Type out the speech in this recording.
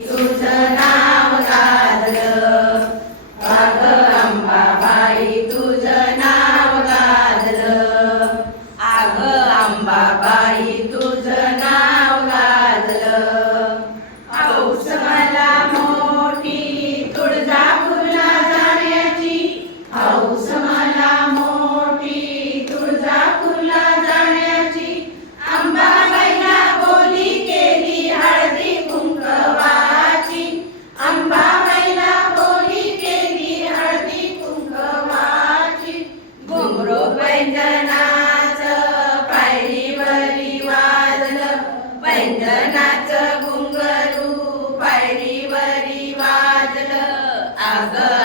तुझं नाव गाजलं, अगं अंबाबाई तुझं नाव गाजलं, अगं अंबाबाई तुझं नाव गाजलं. हौस मला मोठी तुळजापूरला जाण्याची, हौस मला मोठी तुळजापूरला जाण्याची. अंबाबाईला बोली केली हळदी कुंकवाची, अंबाबाईला बोली केली हळदी कुंकवाची. घुंगरू पैंजनाचं पायरीवरी वाजलं, पैंजनाचं घुंगरू पायरीवरी वाजलं, अगं